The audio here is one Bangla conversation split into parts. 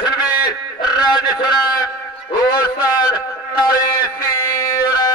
কণ্ঠশিল্পী রাজেশ্বরন ওস্তাদ নারিসিরা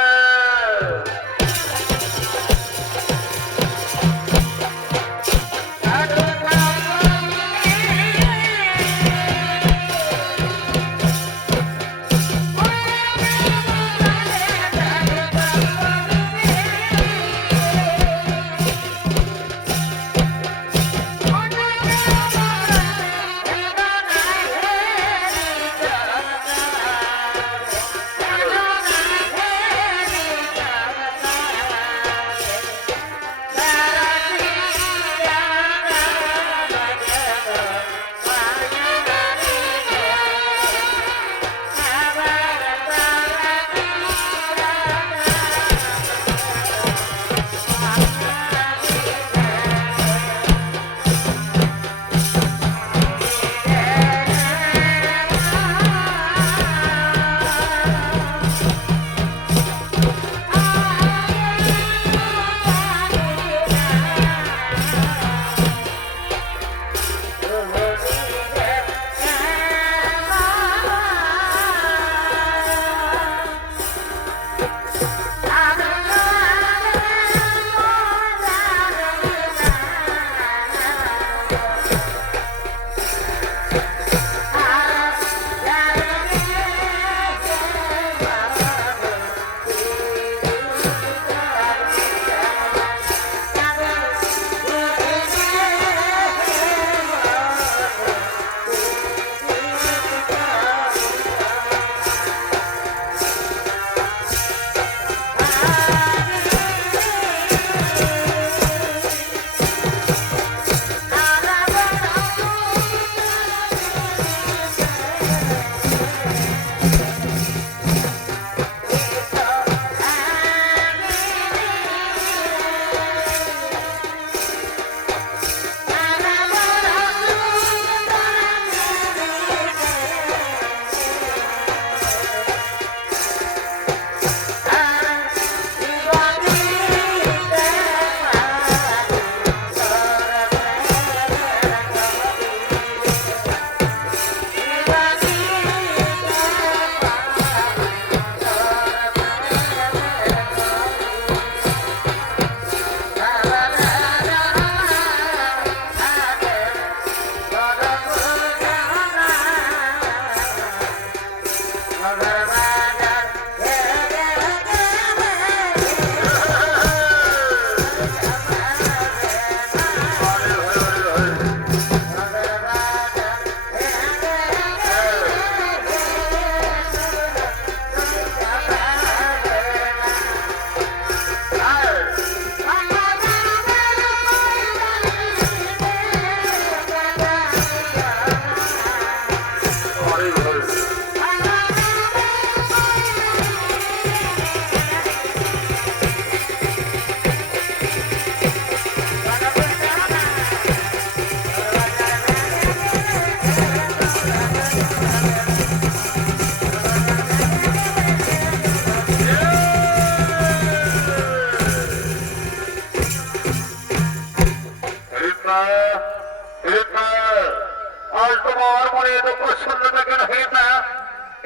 आज तुम्हार मने तो प्रसन्नता केन हয়েছে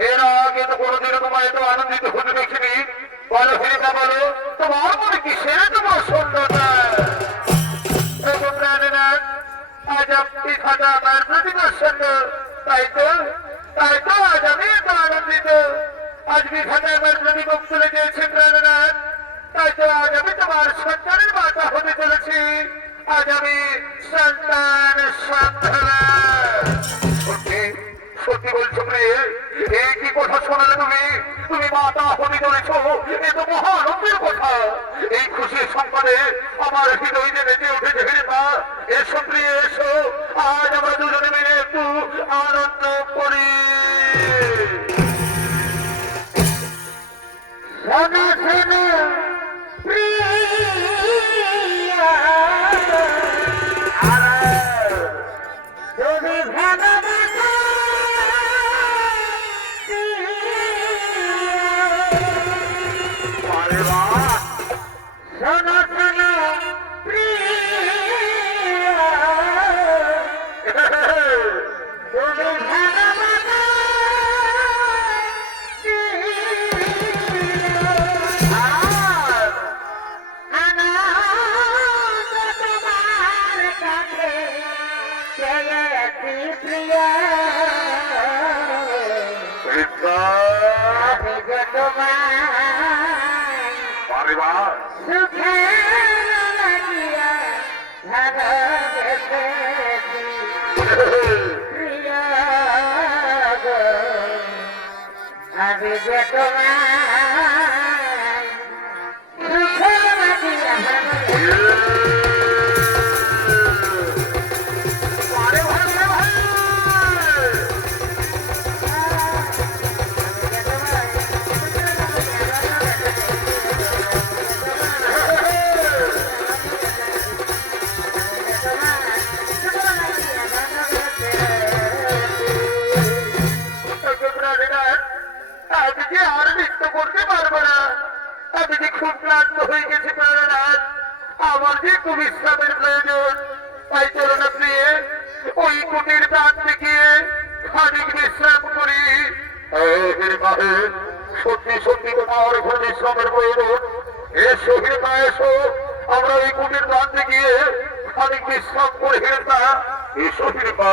এর আগে তো কোনদিন তোমায় এত আনন্দিত হতে দেখিনি বলো হেরিকা বলো তোমার মনে কিসের এত প্রসন্নতা তোমরা না আজ আপনি খাটা আমার প্রতি প্রসন্ন তাই তো আজ আমি এত আনন্দিত আজ বিধাতা আমার প্রতি মুখ তুলে দিয়েছেন প্রাণনাথ তাই তো আজ আমি তোমার সন্তানের মাতা হতে চলেছি আজ আমি সন্তান সন্তান সত্যি বলছো প্রিয় এই কি কথা শোনালে তুমি মাতা হতে চলেছ এ তো মহা আনন্দের কথা এই খুশির সংবাদে আমার হৃদয় যে বেঁচে উঠেছে হিরিপা এসো প্রিয় এসো আজ আমরা দুজনে মিলে একটু আনন্দ করি শোনো শোনো আমি যে তোমায় পরিবার সুখে লাগিয়া ভালোবেসেছি প্রিয় গো আমি যে তোমায় সুখে লাগিয়া আমি যে আর নৃত্য করতে পারবো না, আমি যে খুব ক্লান্ত হয়ে গেছি প্রাণনাথ, আমার যে একটু বিশ্রামের প্রয়োজন। তাই চলুন প্রিয়ে ওই কুটির প্রান্তে গিয়ে খানিক বিশ্রাম করি। সত্যি সত্যি তোমার ঘর বিশ্রামের প্রয়োজন। এসো হিরপা এসো, আমরা ওই কুটির প্রান্তে গিয়ে খানিক বিশ্রাম করে হিরপা। এসো হিরপা,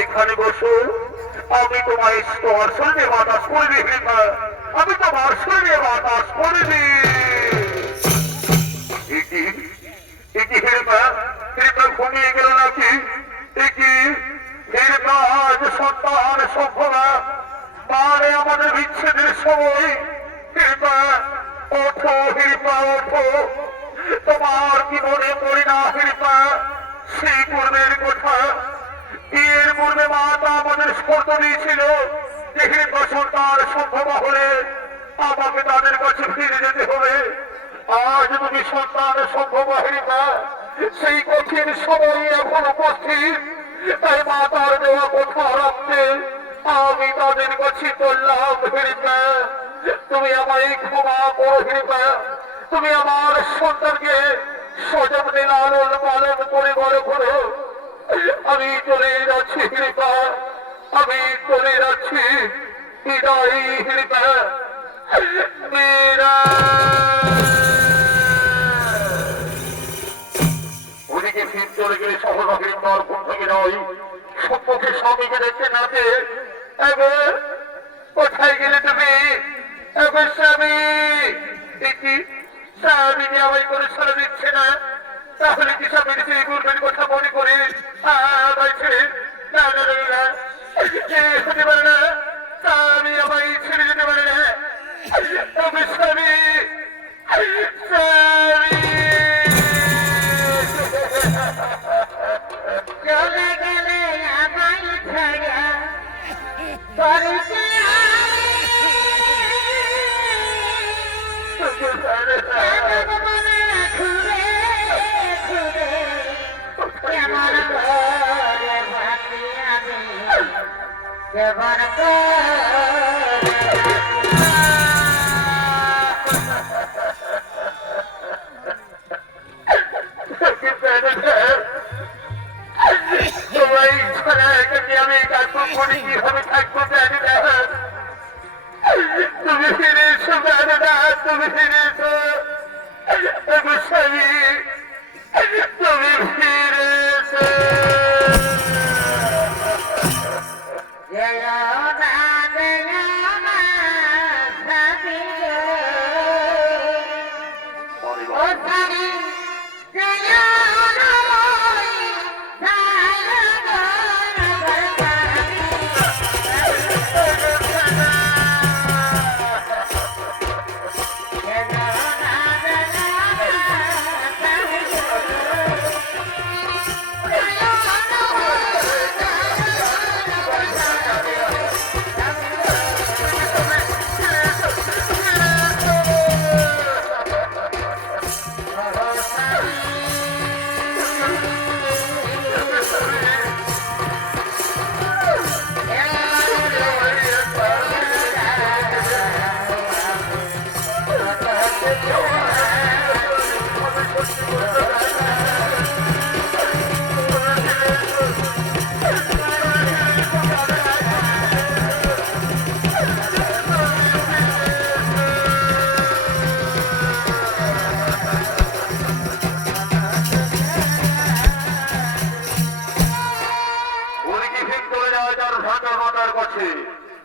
এখানে বসো, আমি তোমায় তোমার শরীরে বাতাস করবি হিরপা, আমি তোমার শরীরে বাতাস করবি। হিরপা হিরপা ঘুমিয়ে গেল নাকি? হিরপা আজ সন্তান সভ্যরা পারে আমাদের বিচ্ছেদের সময়। হিরপা ওঠো, হিরপা ওঠো, তোমার কি মনে পড়ে না হিরপা সেই পূর্বের কথা? বিয়ের পূর্বে মাতা আমাদের শর্ত দিয়েছিল যে হিরপা সন্তান সম্ভব হলে আমাকে তাদের কাছে ফিরে যেতে হবে। আজ তুমি সন্তান সম্ভব হিরপা, সেই কঠিন সময় এখন উপস্থিত। তাই মাতার দেওয়া কথা রাখতে আমি তাদের কাছে চললাম। হিরপা তুমি আমায় ক্ষমা করো হিরপা, তুমি আমার সন্তানকে সযত্নে লালন পালন করে বড় করো। আমি চলে যাচ্ছি হিরপা, আমি চলে যাচ্ছি। বিদায় হিরপা, ওদিকে ফির চলে গেলে সহজা হিরপার কোন থেকে নয় সম্মুখে স্বামীকে দেখতে না পেয়ে, কোথায় গেলে তুমি? স্বামী স্বামী যে আমায় করে ছেড়ে দিচ্ছে না, তাহলে কি স্বামীর সেই পূর্বের কথা মনে করে আমায় ছেড়ে না না না না হতে পারে না, স্বামী আমায় ছেড়ে যেতে পারে না। স্বামী স্বামী চলে গেলে আমায় ছাড়া করতে মনে ঘুরে ঘুরে কেমন করে ভাবি আমি কেমন তোমায় ছাড়া আমি কাজ করি কিভাবে থাকবো জানি না। তুমি ফিরে এসো না, তুমি ফিরে এসো স্বামী, তুমি ফিরে এসো।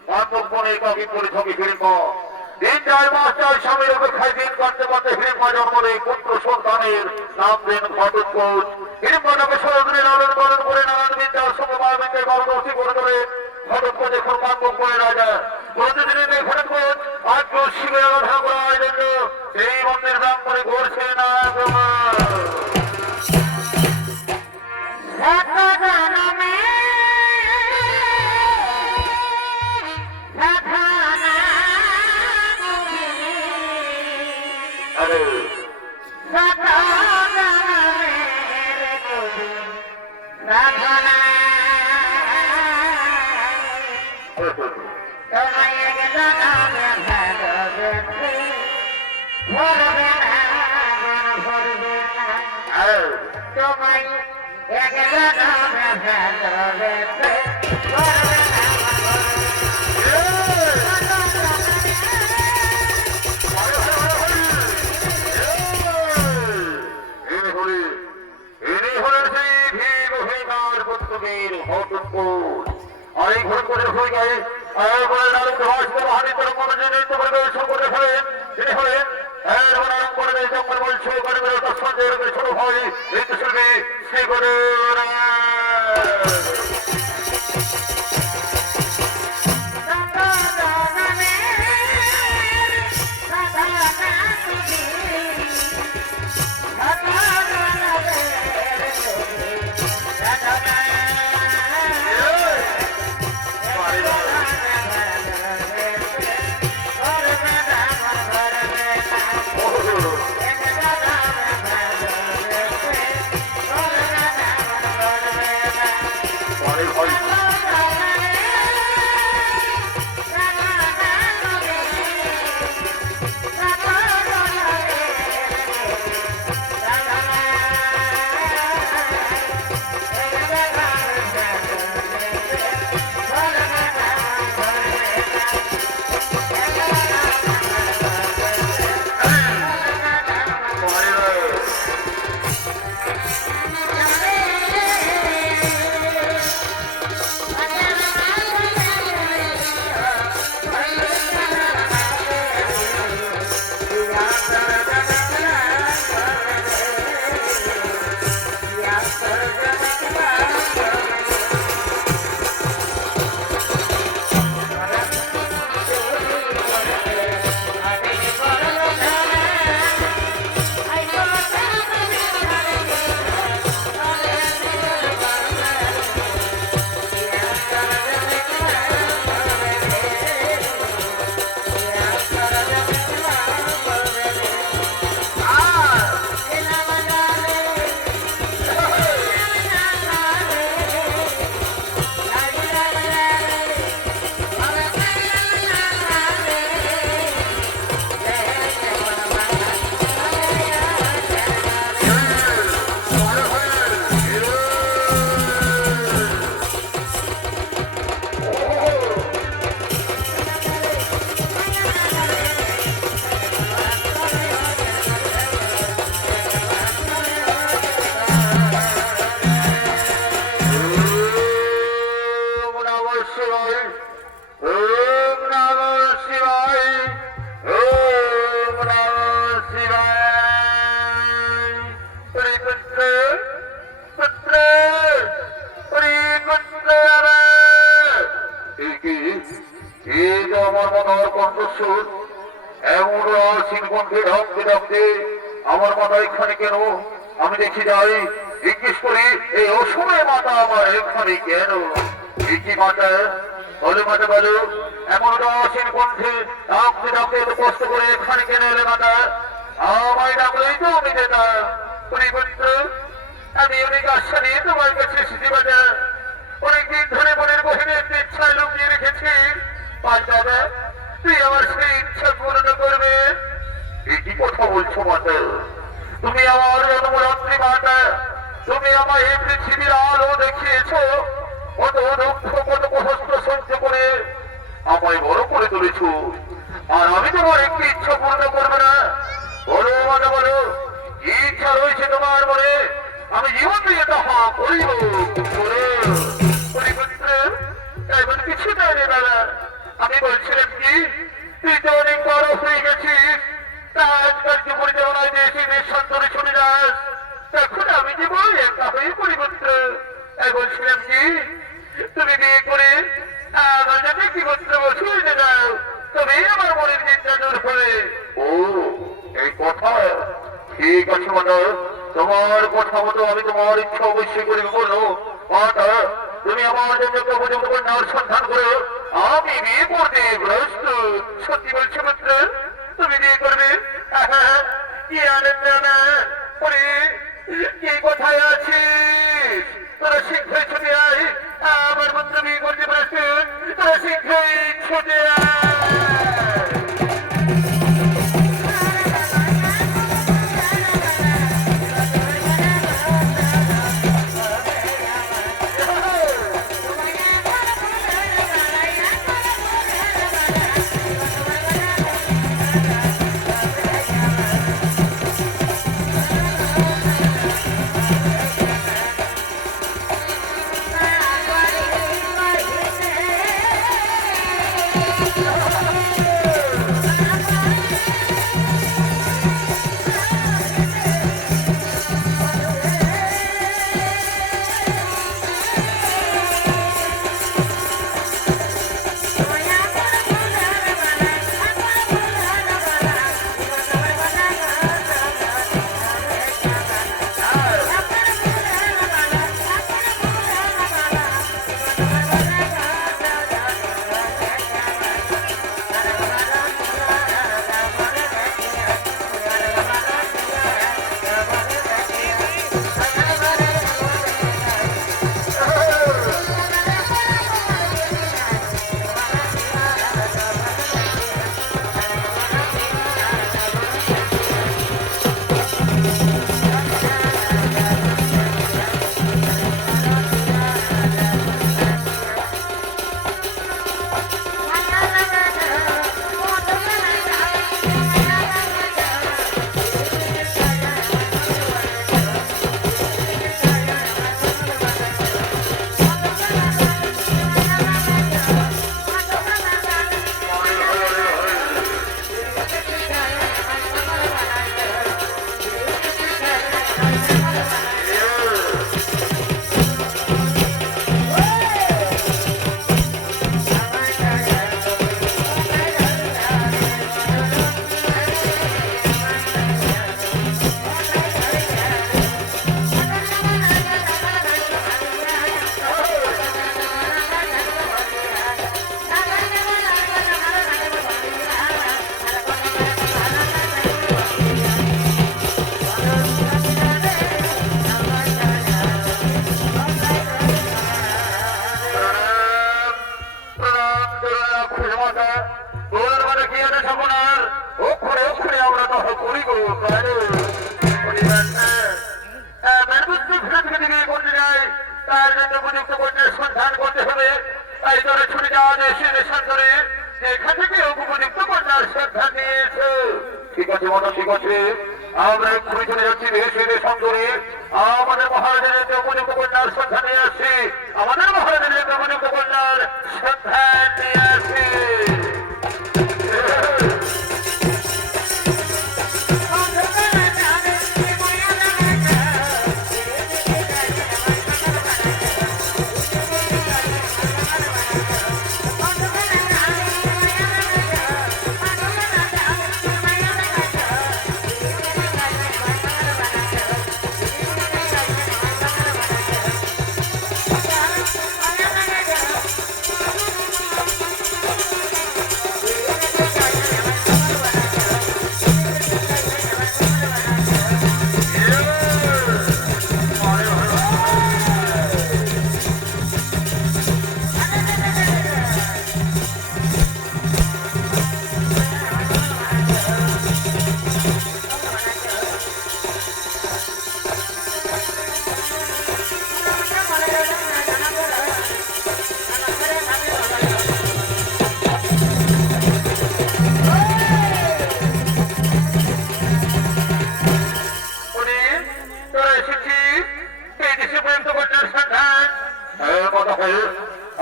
বান্ধব মনে কাকে পড়ে থাকি ফিরে 3-4 মাস স্বামীর অপেক্ষায় দিন কাটতে কাটতে হিড়িম্বা জন্ম নেই পুত্র সন্তানের নাম দেন ঘটোৎকোচ। হিড়িম্বাটাকে সহজে লালন পালন করে নানান বিদ্যার সঙ্গে মায়াবিদ্যায় পারদর্শী করে তোলে ঘটোৎকোচ। এখন কাঙ্গ করে রাজা প্রতিদিনের এই ঘটোৎকোচ আজ শিবের আরাধনা করার জন্য এই মন্দির নাম করে ঘুরছে না আমার মাথা এখানে কেন? আমি দেখি যাই জিজ্ঞেস করি এই অসময়ে মাথা আমার এখানে কেন? কি মাথা বলে মাথা বলো এমন অসীম কণ্ঠে ডাকতে ডাকতে এত কষ্ট করে এখানে কেন এলে মাথা? আমায় ডাকলেই তো আমি যেতাম। আমি অনেক আশা নিয়ে তোমার কাছে এসেছি বাজা। অনেকদিন ধরে মনের গভীরে একটি ইচ্ছা লুকিয়ে রেখেছি। পাঁচ দাদা তুই আমার সেই ইচ্ছা পূর্ণ করবে। কি কথা বলছো মাতা? তুমি আমার জন্মরাত্রি মাতা, তুমি আমার এই পৃথিবীর আলো দেখিয়েছো, কত দুঃখ কত কষ্ট সহ্য করে আমায় বড় করে তুলেছ। আর আমি তোমার একটি ইচ্ছা পূর্ণ করবে না? বলো মাতা বলো কি ইচ্ছা রয়েছে তোমার মনে? আমি জীবন দিয়ে তাহা করিব। এমন কিছু নয় রে দাদা। আমি বলছিলাম কি তুই তো অনেক বড় হয়ে গেছিস, কাজকার্য পরিচালনায় দেশে দেশান্তরে চলে যাস, তখন আমি যে বড় একা হয়ে পরিবর্ত। তাই বলছিলাম কি, তুমি বিয়ে করে আমার যাতে কি গোত্র বসে যাও, তবেই আমার মনের চিন্তা দূর হবে। ও এই কথা, ঠিক আছে মাতা, তোমার কথা মতো আমি তোমার ইচ্ছা অবশ্যই করিব। বলো মাতা, তুমি আমার জন্য একটা উপযুক্ত কন্যার সন্ধান করো, আমি বিয়ে করতে প্রস্তুত। সত্যি বলছি পুত্র, তুমি বিয়ে করবে? কি আনন্দ না বলে, কি কোথায় আছিস? তোরা শীঘ্রই ছুটে আয়, আমার পুত্র বিয়ে করতে প্রস্তুত, তোরা শীঘ্রই ছুটে আয়। তার জন্য উপযুক্ত কন্যার সন্ধান করতে হবে। তাই তোরা ছুটে যাওয়া দেশে দেশান্তরে, এখান থেকে উপযুক্ত কন্যার সন্ধান নিয়েছে। ঠিক আছে মাতা, ঠিক আছে, আমরা এক্ষুনি চলে যাচ্ছি দেশে দেশান্তরে, আমাদের মহারাজের উপযুক্ত কন্যার সন্ধান নিয়ে আসছি, আমাদের মহারাজের উপযুক্ত কন্যার সন্ধান নিয়ে আসছি।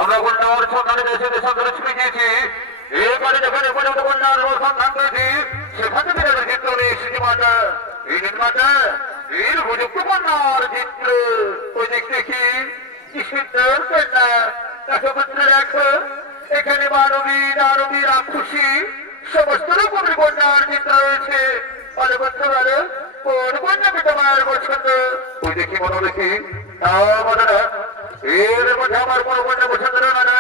আমরা কন্যার সন্ধানে দেশে দেশান্তরে ছুটে গিয়েছি, এবার আমি যেখানে পর্যন্ত কন্যার সন্ধান করেছি সেখানে বিরাটের চিত্র নিয়ে এসেছি মাতা। এই দিন মাতা এর উপযুক্ত কন্যার চিত্র ওই দিক দেখি কি সুন্দর কন্যা। দেখো পুত্র দেখো এখানে মানবী দানবী রাক্ষসী সমস্ত রকমের কন্যার চিত্র রয়েছে। বলে পুত্র বলো কোন কন্যাকে তোমার পছন্দ? ওই দেখি মনে দেখি বলে না এর মধ্যে আমার কোনো কন্যা পছন্দ না না।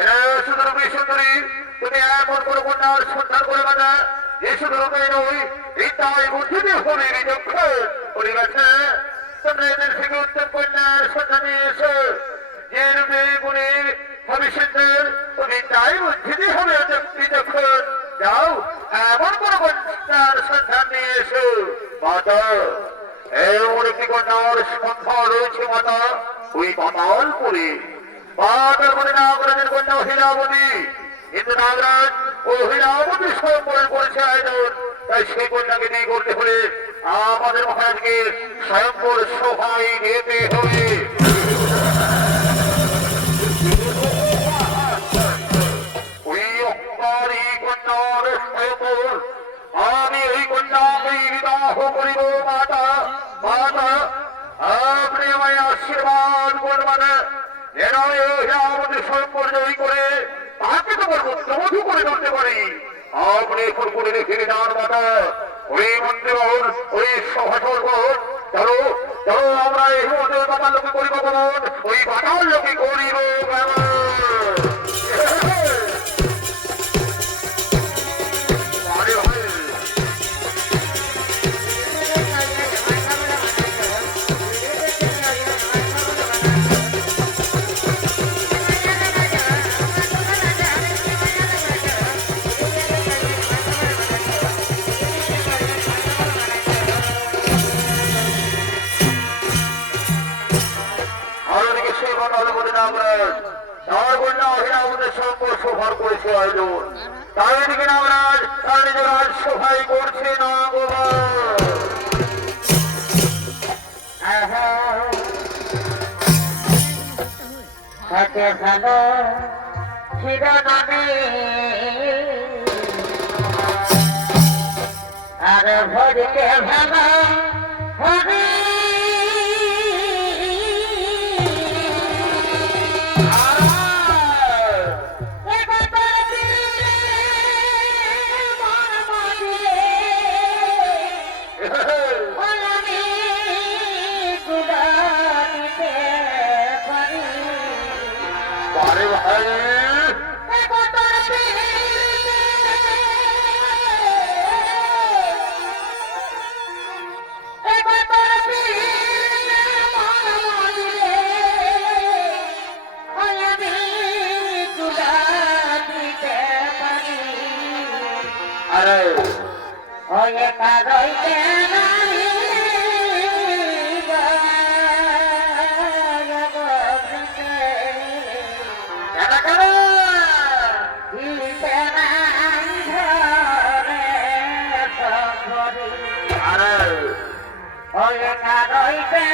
এরা শুধু রূপী সুন্দরী, তুমি এমন কোনো কন্যার সন্ধান করে না যে শুধু রূপে নই এই তাই বুদ্ধিতে হবে বিচক্ষণ। বলে গেছে তোমরা এদের থেকে উত্তম কন্যার সন্ধান নিয়ে এসো যে রূপে গুণে হবে সুন্দর তুমি তাই বুদ্ধিতে হবে বিচক্ষণ। যাও এমন কোন কন্যার সন্ধান নিয়ে এসো। মাতা এমন একটি কন্যার সন্ধান রয়েছে মাতা ওই পাতালপুরে। মাতার মনে নাগরাজের কন্যা হীরাবতী, কিন্তু নাগরাজ ও হীরাবতী সম্পর্ক করেছে আয়োজন। তাই সেই কন্যাকে নিয়ে করতে হলে আমাদের মহারাজকে স্বয়ংবর সভায় যেতে হবে। ওই অহংকারী কন্যার স্বয়ংবর আমি ওই কন্যাকে বিবাহ করিব। মাতা মাতা আপনি আমায় আশীর্বাদ করবেন যেন আমাদের সম্পর্ক জয়ী করে তাকে তোমার পুত্রবধূ করে ধরতে পারি। আপনি এখন করে রেখে যান মাতা। ওই মন্দির ওই সভাসর চলো চলো আমরা এই মন্দির বাতার লোকে করিব কেমন, ওই বাতার লোকে করিব কেমন। সভাই করছে না হাতে ভালো শিরোনামে আর ভরিতে ভালো Hari oye caroy que oye caroy que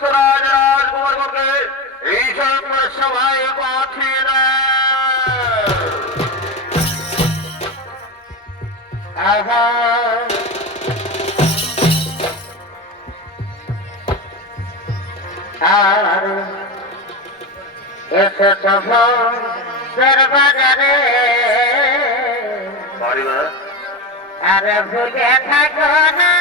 সমস্ত রাজ রাজকুমারগণকে এই সংবাদ সভায় পাঠিয়ে দেয়। আর এসে বাজারে আর ভুলে থাকো না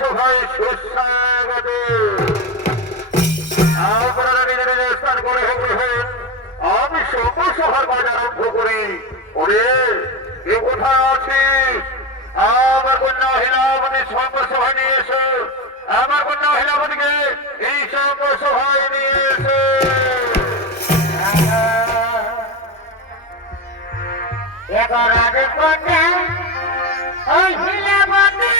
সভায় সুস্বাগত। আপনারা নিজের নিজের স্থান করে হন, আমি সভার কাজ আরম্ভ করি। ওরে এ কোথায় আছিস? আমার কন্যা হিলাবতী সভায় নিয়ে এসো। আমার কন্যা হিলাবতীকে এই সভায় নিয়ে এসো। ওই হিলাবতী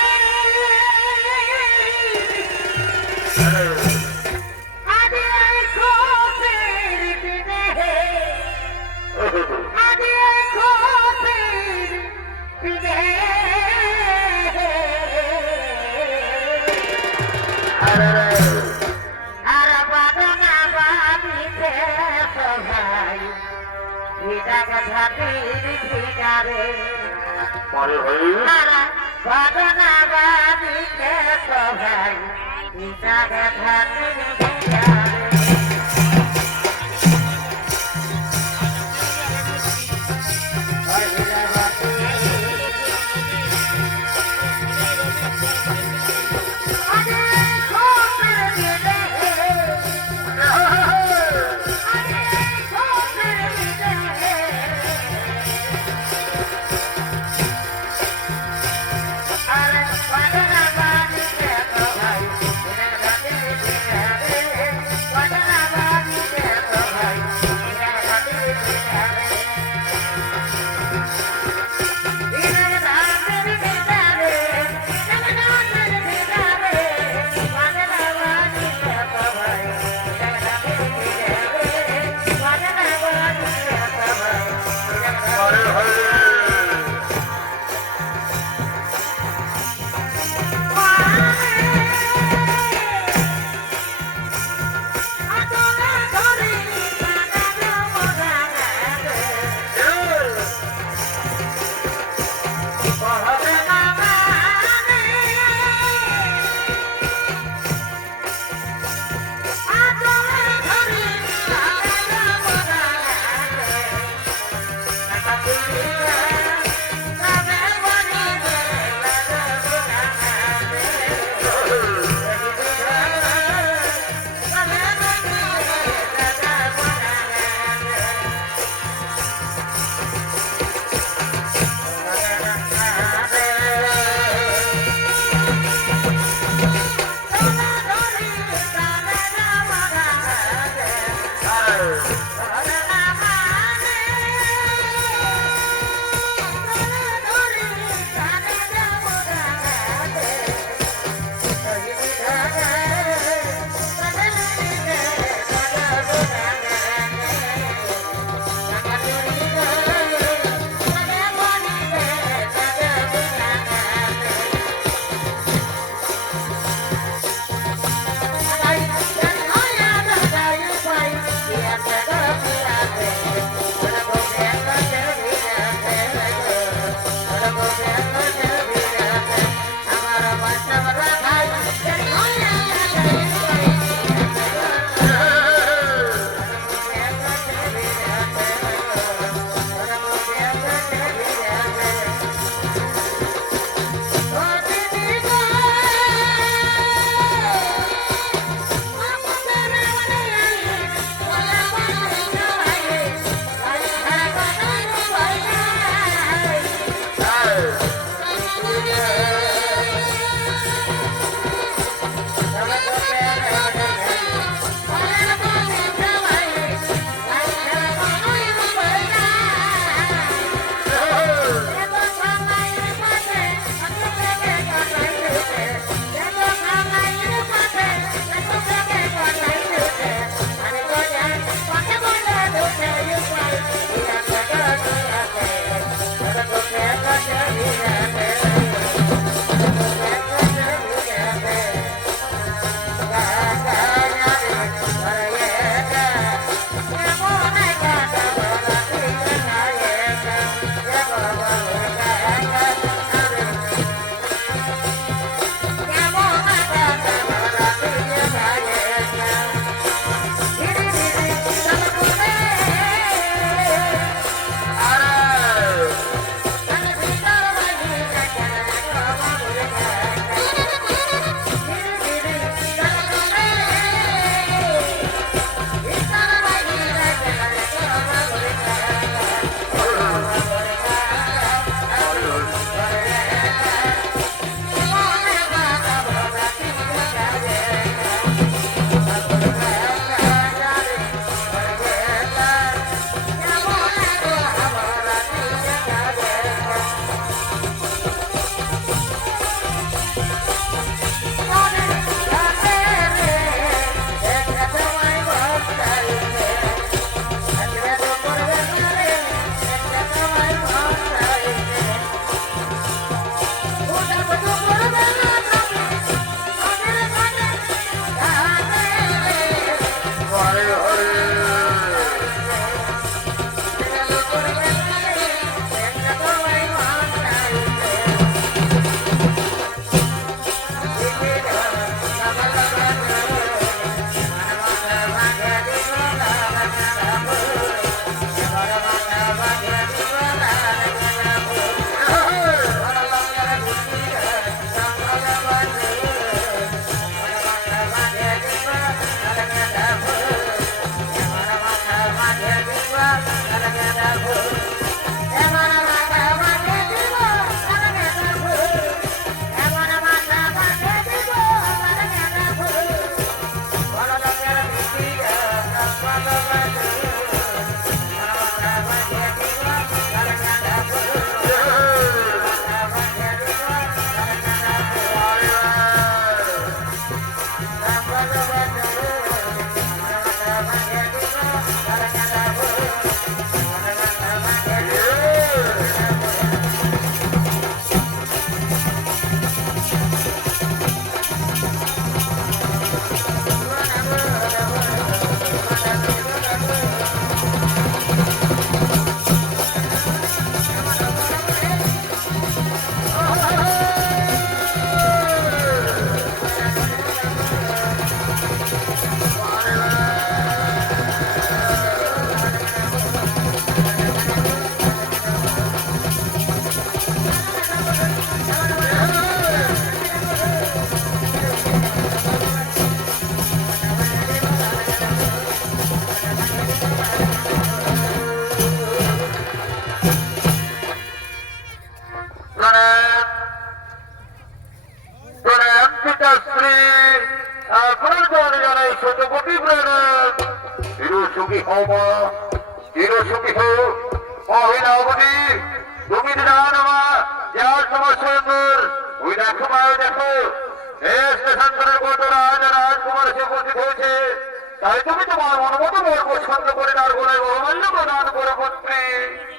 তাই তুমি তোমার মনোমত বর পছন্দ করে তার গোলায় বহুমূল্য প্রদান করে পুত্রী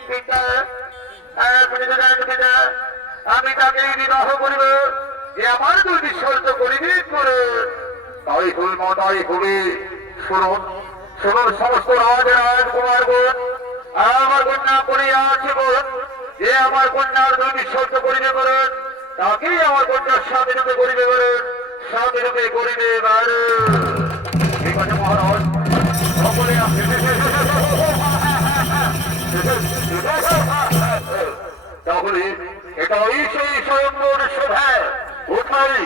পিতা আমি তাকে বিবাহ করিব যে আমার দুইটি শর্ত করিবে করে তাই হইল তাই হবে শুনুন শুনুন সমস্ত রাজকুমার বোন আমার কন্যা করিয়া আছে বোন যে আমার কন্যার দুইটি শর্ত করিবে করেন তাকেই আমার কন্যার স্বামী রূপে করিবে করেন স্বামী রূপে করিবে ঠিক আছে মহারাজ সকলে তাহলে এটাই সেই স্বয়ংবর সভা কোথায়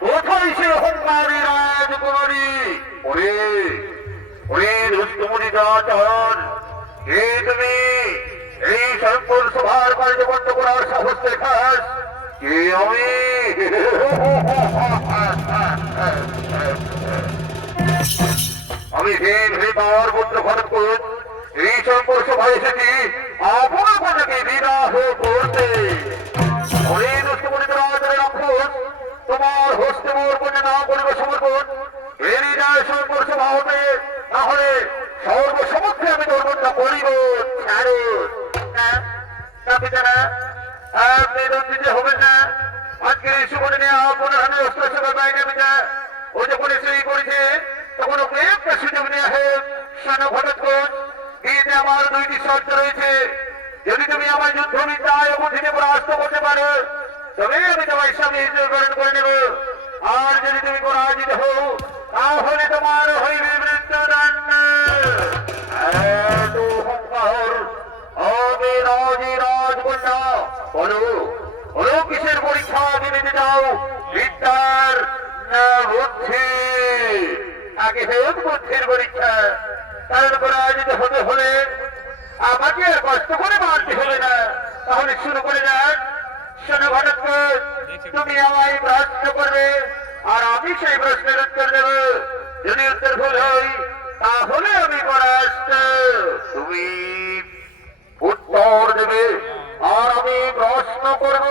কোথায় সে অহংকারী রাজকুমারী ওরে ওরে দুষ্টমণি যাচন কে তুমি এই স্বয়ংবর সভার কার্য বন্ধ করার সাহস দেখাস কে আমি আমি হে বাবার পুত্র ভরতপুর এই স্বয়ংবর সভায় এসেছি আপনার কন্যাকে বিবাহ করতে ওরে দুষ্টমণি রাজের রাক্ষস তোমার হস্তে মোর কন্যা না করিব সমর্পণ বেরিয়ে যায় স্বয়ংবর সভা হতে তাহলে সর্বসমক্ষে আমি তোর কন্যা করিব ছাড়ো না পিতারা আপনি রঞ্জিত হবেন না আজকের এই সুবনে নিয়ে আপনার হাতে অস্ত্র সেবা বাইরে পিতা ও যখন সেই করেছে তখন ওকে একটা সুযোগ নেওয়া হোক সান ভরতগণ বিয়েতে আমার দুইটি শর্ত রয়েছে যদি তুমি আমার যুদ্ধবিদ্যায় অবধিতে পরাস্ত করতে পারো তবে আমি তোমার স্বামী হিসেবে গ্রহণ করে নেব আর যদি তুমি পরাজিত হও তাহলে তোমার হইবে মৃত্যুদণ্ড এত অহংকার আমি রাজকন্যা বলো বলো কিসের পরীক্ষা দিতে যাও বিদ্যার না বুদ্ধি আগে হোক বুদ্ধির পরীক্ষা কারণ পরাজিত হতে হলে আমাকে আর কষ্ট করে মারতে হবে না তাহলে শুরু করে যাক শোনো ভরতপুর তুমি আমায় প্রশ্ন করবে আর আমি সেই প্রশ্নের উত্তর দেব যদি উত্তর ভুল হই তাহলে আমি পরাস্ত তুমি উত্তর দেবে আর আমি প্রশ্ন করব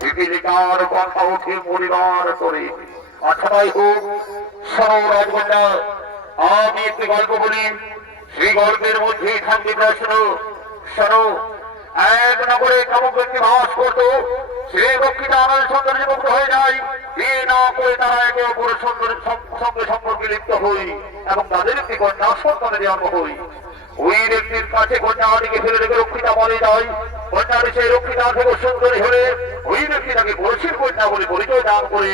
পিপিলিকার কথা উঠে পরিবার করে অথবাই হোক শোনো রাজকন্যা আমি একটি গল্প বলি সেই গল্পের মধ্যে থাকবে প্রশ্ন শোনো এক নগরে কামুক ব্যক্তি বাস করতো সেই ব্যক্তিটা আমার সৌন্দর্য মুক্ত হয়ে যায় এ না করে তারা একে অপরের সঙ্গে সম্পর্কে লিপ্ত হই এবং তাদের একটি কন্যা সন্তানের জন্ম হই ওই ব্যক্তির কাছে কন্যাটিকে ফেলে রেখে রক্ষিতা বলে যায় কন্যাটি সেই রক্ষিতা থেকে সুন্দরী হলে ওই ব্যক্তি তাকে বর্ষির কন্যা বলে পরিচয় দান করে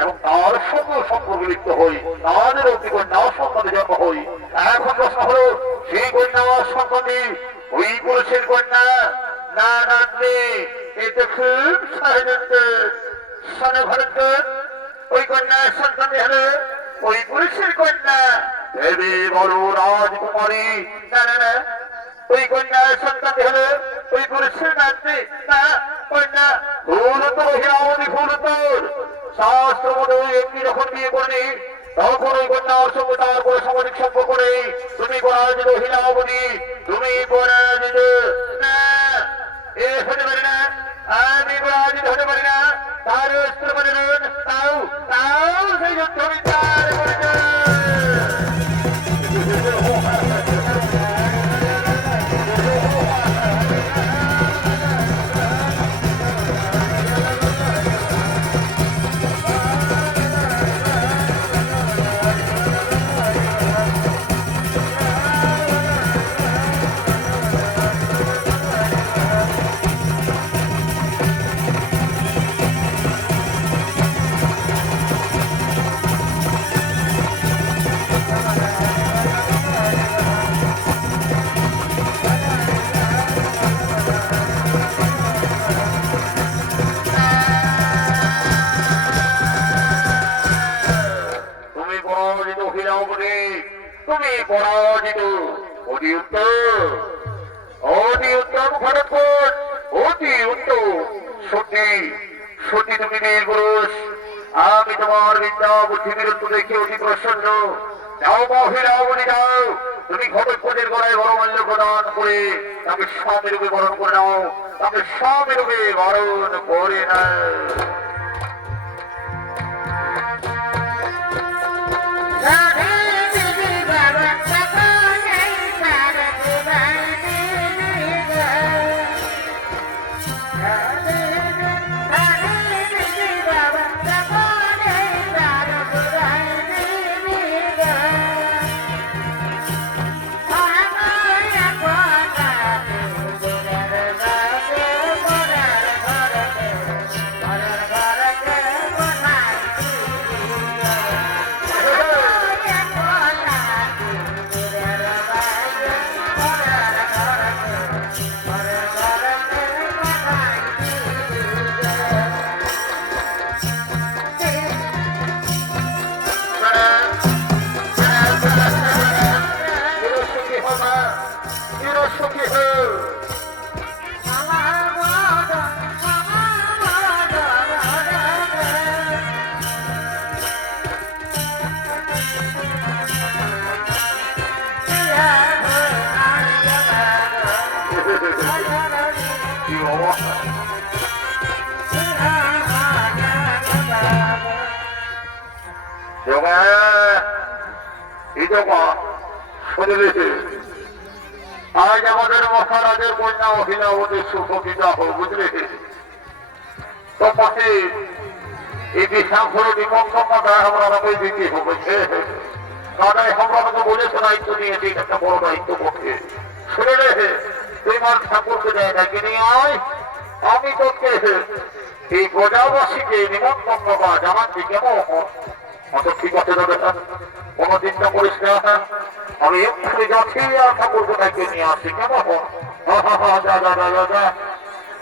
এবং তার সঙ্গে সম্পর্কে লিপ্ত হই তাদের একটি কন্যা সন্তানের জন্ম হই এখন প্রশ্ন হলো সেই কন্যা সন্তানটি ওই পুরুষের কন্যা না নাতনি এতে খুব সহজ ভরত ওই কন্যা সন্তান হলো ওই পুরুষের কন্যা দেবী বলো রাজকুমারী। না না না, ওই কন্যার সন্তান হলো ওই পুরুষের নাচতে না কন্যা ফুল তোর হীরামণি ফুল তোর শাস্ত্র মতো একটি যখন বিয়ে করলি তখন ওই কন্যার সঙ্গে তার কোনো সামাজিক সম্পর্ক নেই। তুমি পরাজিত হীরামণি, তুমি পরাজিত। না, এ হতে পারে না, আমি পরাজিত হতে পারি না। তার অস্ত্র করে নেন, তাও তাও সেই যুদ্ধ বিচার করে তুমি পরাজিত। অতি উত্তম, অতি উত্তম ঘটকট, অতি উত্তম। সত্যি সত্যি তুমি বীর পুরুষ। আমি তোমার বিদ্যা বুদ্ধি বীরত্ব দেখে অতি প্রসন্ন। যাও মহিলামণি যাও, তুমি ঘটকটের গলায় বড়মাল্য প্রদান করে তাকে স্বামী রূপে বরণ করে নাও, তাকে স্বামী রূপে বরণ করে নাও। আজ আমাদের মহারাজের কন্যা অভিনবদের শুভ বিবাহ, বুঝলে? তোমাকে এই বিশাখর নিমন্ত্রণটা আমরা আমাকে দিতে হবে। দাদাই আমরা আমাকে বলেছে দায়িত্ব নিয়েছি, একটা বড় দায়িত্ব পড়ছে। শুনে রে, তুই মার ঠাকুরকে জায়গাকে নিয়ে আয়, আমি তোকে এই প্রজাবাসীকে নিমন্ত্রণ জানাচ্ছি। কেমন অত ঠিক আছে দাদা, কোনো চিন্তা করিস না। আমি এক্ষুনি যাচ্ছি আর ঠাকুর কোথায় নিয়ে আসছি। কেমন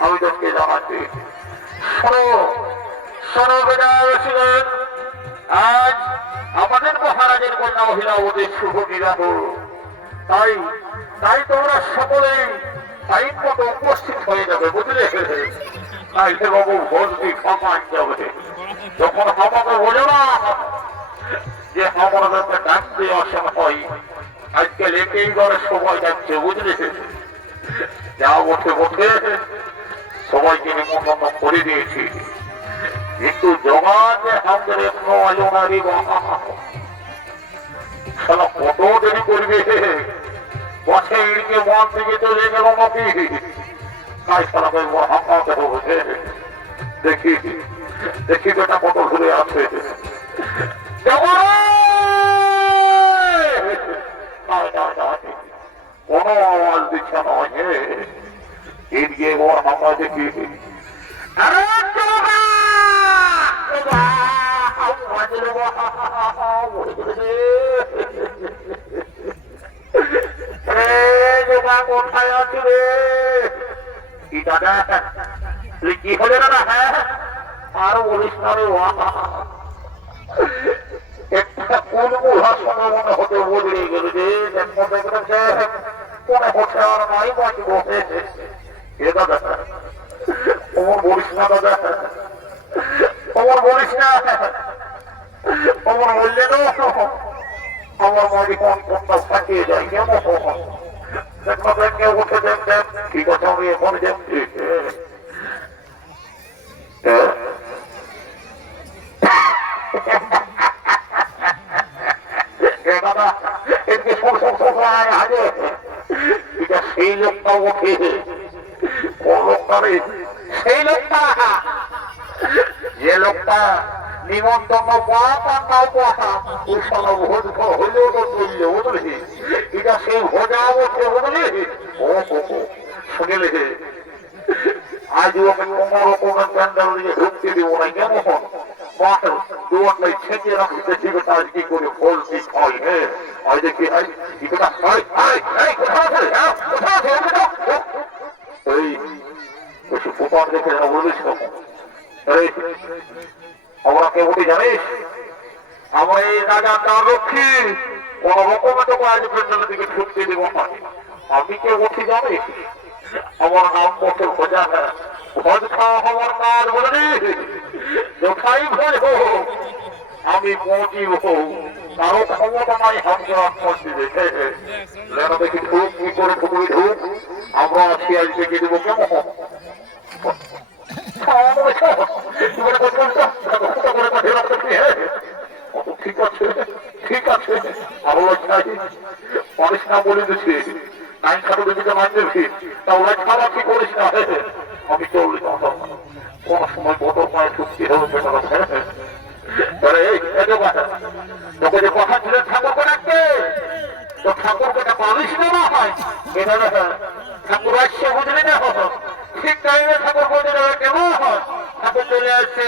আমি তোকে জানাচ্ছি। শোনো শোনো বেদাছিলেন, আজ আমাদের মহারাজের কন্যা অভিনবদের শুভ বিবাহ। তাই তাই তোমরা সকলেই টাইম মতো উপস্থিত হয়ে যাবে, বুঝলে? তাই সে বাবু ভোজটি ফাঁকা যাবে। যখন আমাকে বলে না যে আমাদেরকে ডাকতে আসা হয়, আজকাল একেই করে সময় যাচ্ছে, বুঝলে? যা বসে বসে সবাইকে নিমন্ত্রণ করে দিয়েছি, কিন্তু জগাতে আমাদের এখনো আলোনারি কত দেরি করবে। বসে ইড়কে মন থেকে চলে গেল নাকি, তাই সালাকে হাঁকাতে হবে। দেখি দেখি বেটা কত ঘুরে আছে। কোনো আওয়াজ দিচ্ছে নয়, এড়িয়ে ওর হাঁকা দেখি। কোথায় আছি রে? কি দাদা, তুই কি হলে দাদা? হ্যাঁ, আরো বলিস না রে। একটা কোন গুহার সঙ্গে মনে হতে বদলে গেল যে মনে করেছে মনে হচ্ছে আর নাই বাঁচব এ দাদা অমর বলিস না দাদা অমর বলিস না অমর বললে না আমার মাঝে কোন কোনটা ফাটিয়ে যায় কেমন কেউ উঠে দেখ দেখ ঠিক আছে আমি এখন যাচ্ছি দাদা এদিকে এটা সেই লোকটা ওঠে কোন লোকটা রে সেই লোকটা যে লোকটা নিমন্ত্রণ পাতাও পাতা ওই সালা ভোজ হইলেও তো চললে বুঝলি এটা সেই ভোজা ওঠে বুঝলি ও শুনলে আজ ওকে কোন রকমের প্যান্ডেল দিয়ে ঢুকতে দিব না কেমন মাঠের দুয়ারটাই ছেঁচে রাখতে দিবে তার কি করে ফল কি হয় হ্যাঁ আর দেখি এই বেশি ফুপার দেখে যেন বলিস আমরা কে বলি জানিস আমরা এই রাজাটা রক্ষী কোন রকমে তো আজ প্যান্ডেলের দিকে ঢুকতে দিব না আমি কে বলছি জানিস আমার নাম বছর খোঁজা হ্যাঁ ভোজ খাওয়া হওয়ার কাজ বলে যথাই ভোজ হোক আমি পৌঁছিব কারো ক্ষমতা নাই হামকে আসতে দেখে লেনা দেখি ঢুক কি করে ঢুকবি ঢুক আমরা আছি আজ দেখে দেবো কেমন ঠিক আছে ঠিক আছে আরো চাই পারিস না বলে দিচ্ছি আইন খাটো দিদিকে মান দেবি তাহলে খারাপ কি করিস না আমি চল্লিশ কোন সময় বড় পায়ে ঢুকতে হবে তোকে যে কথা ছিল ঠাকুরকে ডাকতে তো ঠাকুরকে পালিস না হয় এটা ঠাকুর আসছে বুঝলি না ঠিক টাইমে ঠাকুর বলতে যাবে কেমন হয় ঠাকুর চলে আসছে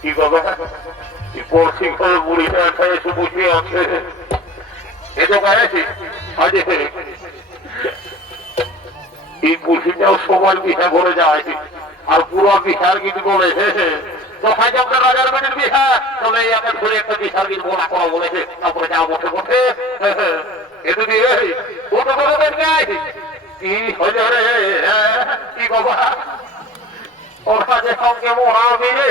কি বাবা পড়শি ঘরে বুড়ি এসে বসে আছে এ তো গায়েছি এই পুষিটাও সবার বিহা করে যায় আর পুরো বিহার গীত বলে কোথায় যাবে রাজার বেটের বিহা তবে একে ধরে একটা বিহার গীত বলা করা বলেছে তারপরে যা বসে বসে এতে দিয়ে ওটা বলবেন গাই কি হয়ে রে কি বাবা ওর কাছে সঙ্গে মহাবি রে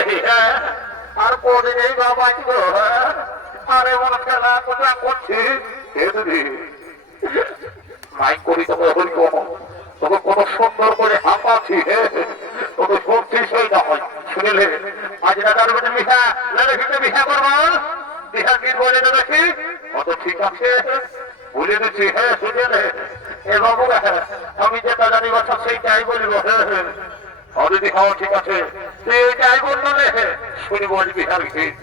আর কোনদিন এই বাবা ছিল আর এমন খেলা কোথা করছি এতে দিয়ে মাইক করি তোকে হইতো তোকে কত সুন্দর করে হাঁপাচ্ছি তোকে সত্যি সেই না হয় শুনেলে আজ রাজার বেটে মিঠা লেখে মিঠা করবো বিহার গীত বলে দেখি অত ঠিক আছে বলে দিচ্ছি হ্যাঁ শুনে এ বাবু আমি যেটা জানি কথা সেইটাই বলব অদিতি খাওয়া ঠিক আছে তুই এইটাই বললো রে শুনবো আজ বিহার গীত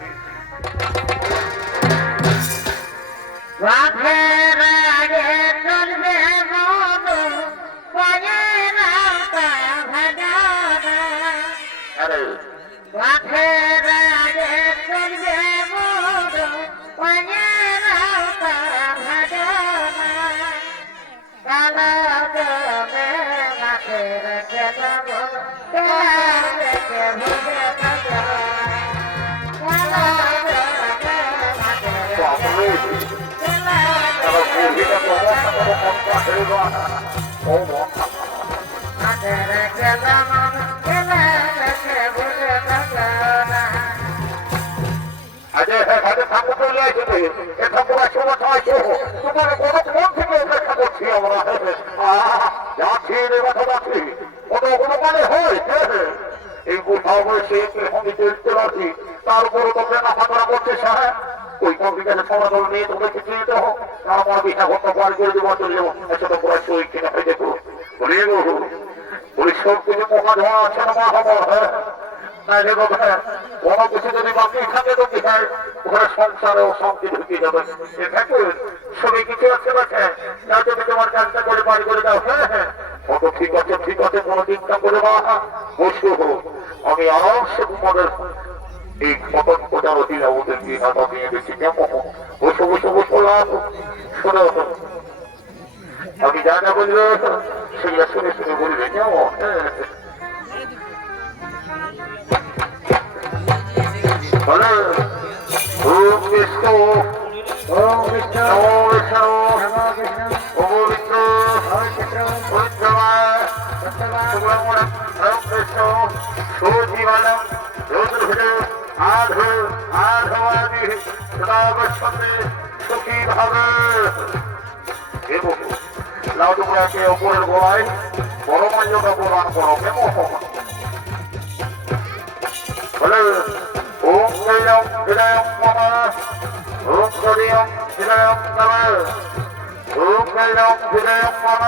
ঠাকুর চলে আসবে এ ঠাকুর আসছে তোমার কত কোন থেকে অপেক্ষা করছি আমরা যাচ্ছি কথা যাচ্ছি কত কোনো মানে হয় এই কোথাও বসে আমি চলতে পারছি তার উপরে তোকে নাফা করা করছিস হ্যাঁ ওই কম্পিউটারে সমাদল নিয়ে তোকে কিছু নিতে হোক আমার বিশা ঘটনা পার করে দেবো চলে যাবো একসাথে পুরো সই কিনা হয়ে যেত বলে বলি সব কিছু মহা ধোয়া আছে না মা খবর হ্যাঁ না রে বাবা কোনো কিছু যদি বাকি থাকে তো কি হয় ঘরে সংসারেও শান্তি ঢুকে যাবে এ থাকে সবই কিছু আছে বাচ্চা যা তুমি তোমার কাজটা করে বাড়ি করে দাও হ্যাঁ হ্যাঁ কত ঠিক আছে কোনো চিন্তা করে বা বসে হোক আমি আরামসে তোমাদের এই মতন প্রজাপতিরা ওদের দিয়ে নাটা নিয়ে গেছে কেমন বসে বসে বসে লাভ শোনো আমি যা যা বলবো সেগুলা শুনে শুনে বলবে কেমন বলো ওম বিষ্ণু ওম বিষ্ণু নমো বিষ্ণু নমো বিষ্ণু ওম বিষ্ণু ওম বিষ্ণু উত্তমা সত্যবান সুব্রহ্মণ্যম ওম বিষ্ণু সুজীবনম রুদ্রভৃত আধু আধবাদি সদাবচ্ছন্দে সুখী ভাবে এবং লাউ টুকরাকে ওপরের গোড়ায় বড় মর্যাদা প্রদান করো কেমন বলে ওম জয়ম বিজয়ম মম ওম জয়ম বিজয়ম নম ওম জয়ম বিজয়ম মম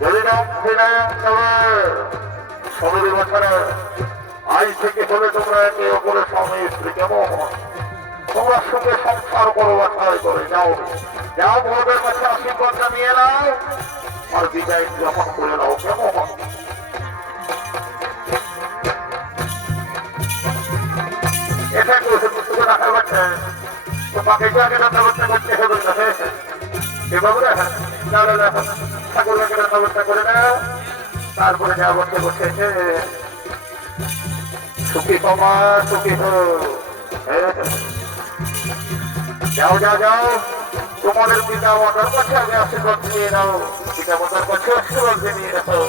জয়ম বিজয়ম নম 15 বছরে আজ থেকে হলে তোমরা একে অপরের স্বামী স্ত্রী কেমন তোমরা সুখে সংসার করো বাছাই করে যাও যাও বড়দের কাছে আশীর্বাদটা নিয়ে নাও আর বিদায় গ্রহণ করে নাও কেমন এটাকে ওষুধ রাখা হচ্ছে তোমাকে যাকে রান্না করতে করতে হবে না হয়েছে এভাবে ঠাকুরকে রান্না করতে করে নাও তারপরে যা বসে বসেছে সুখী কমা সুখী হো যাও যাও যাও তোমাদের পিতা মাতার কাছে আগে আশীর্বাদ নিয়ে নাও পিতা মাতার কাছে আশীর্বাদ নিয়ে রাখো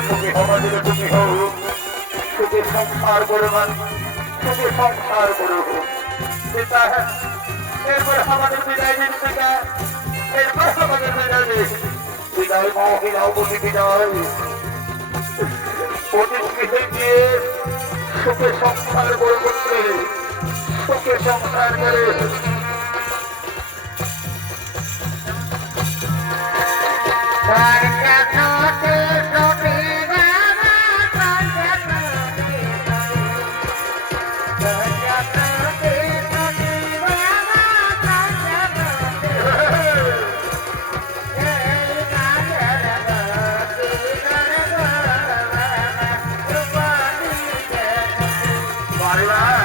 সুখী সমাজের সুখী হোক সুখী সংসার করবেন সুখী সংসার করব পিতা এরপরে আমাদের বিদায় দিন পিতা এরপর আমাদের বিদায় দিন বিদায় মহিলাও বলি বিদায় প্রতিষ্ঠিত দিয়ে সুখে সংসার করবে সুখে সংসার করে Bye.